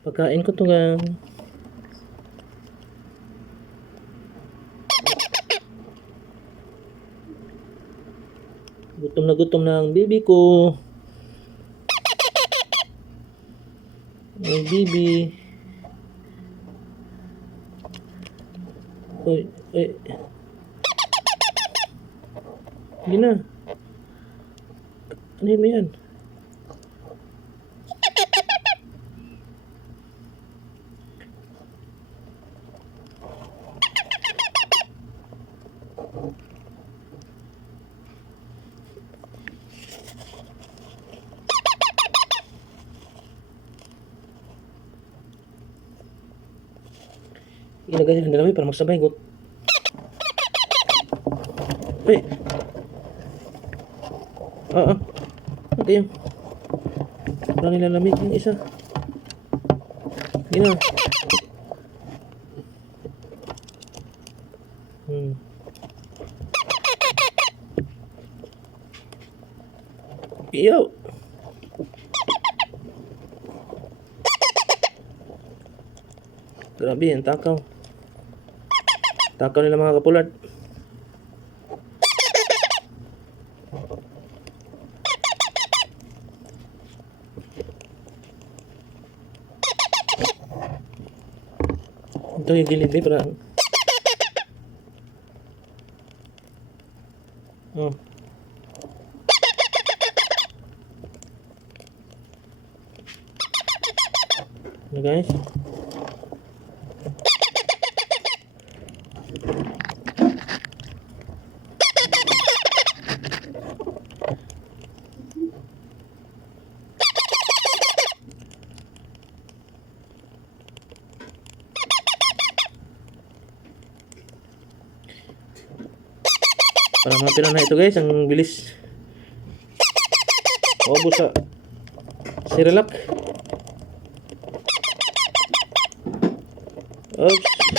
Pagkain ko to gang. Gutom na ang baby ko. Ay, baby. Uy, uy. Hindi na. Ano mo yan? Ilagay nila dalawa para magsabay. Uy. Okay. Parang nilalamig yung isa. Hindi na. Yo. Grabe ang takaw. Takaw nila mga kapulad. Ito yung gilid eh, parang ano guys, para mapila na ito guys, ang bilis ubos sa Cerelac. Oops.